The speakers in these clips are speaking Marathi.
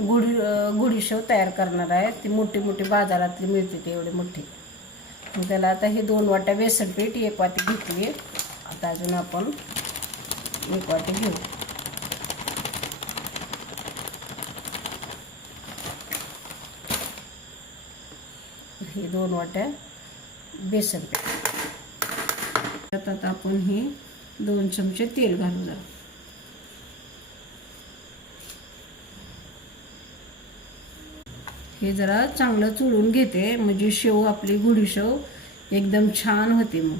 गुढी शेव तयार करणार आहे। ती मोठी मोठी बाजारातली मिळते ते एवढी मोठी। मग त्याला आता हे 2 वाट्या बेसन पीठ 1 वाटी घेतली। आता अजून आपण 1 वाटी घेऊ। हे 2 वाट्या बेसन पीठ। आता आपण हे 2 चमचे तेल घालू जा। हे जरा चांगलं चुळून घेते म्हणजे शेव आपली गुढी शेव एकदम छान होते। मग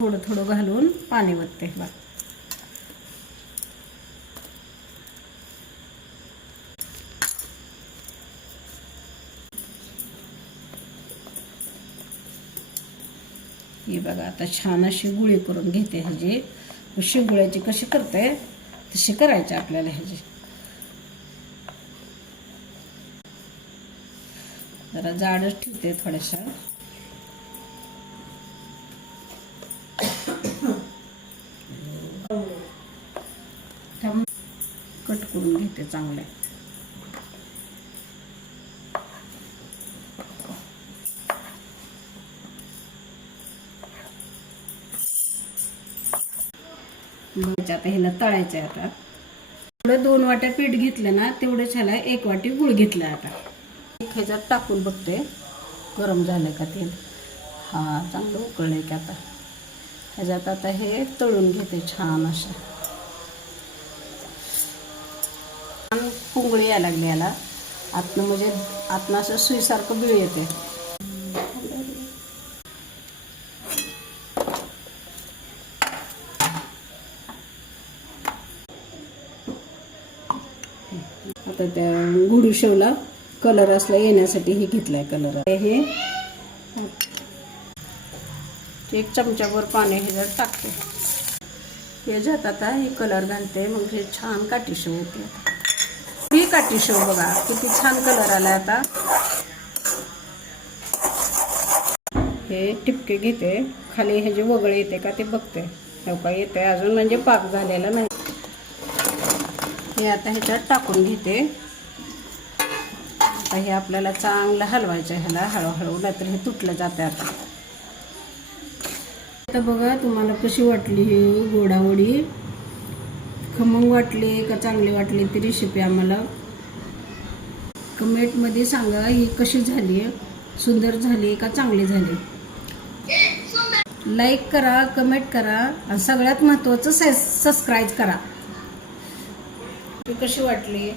थोडं थोडं घालून पाणी वतते बघा। हे बघा आता छान अशी गुळी करून घेते। ह्याची शेंगुळ्याची कशी करते तशी करायची आपल्याला। ह्याची जरा जाडच ठेवते थोड्याशा। कट करून घेते चांगले। आता ह्याला तळायचं आहे। आता थोडं 2 वाट्या पीठ घेतलं ना तेवढंच ह्याला 1 वाटी गुळ घेतला। आता ह्याच्यात टाकून बघते गरम झालं का तेल। हा चांगलं उकळलंय की आता ह्याच्यात आता हे तळून घेते छान असं। छान पुंगळी यायला लागली याला आतनं, म्हणजे आतनं असं सुईसारखं बिळ येते। आता त्या गुढी शेवला कलर असला येण्यासाठी हे घेतलाय कलर। हे 1 चमचाभर पाणी ह्याच्यात टाकते। ह्याच्यात आता हे कलर घालते मग हे छान काठी शेव होते। ही काठी शेव बघा किती छान कलर आला। आता हे टिपके घेते खाली ह्याचे वगळे येते का ते बघते। का येते अजून म्हणजे पाक झालेला नाही। हे आता ह्याच्यात टाकून घेते। आता हे आपल्याला चांगलं हलवायचं ह्याला हळूहळू नाहीतर हे तुटलं जाते। आता बघा तुम्हाला कशी वाटली ही गोडावडी। खमंग वाटली का चांगली वाटली ती रेसिपी आम्हाला कमेंटमध्ये सांगा। ही कशी झाली, सुंदर झाली का चांगली झाली। लाईक करा, कमेंट करा आणि सगळ्यात महत्त्वाचं सबस्क्राईब करा। ती कशी वाटली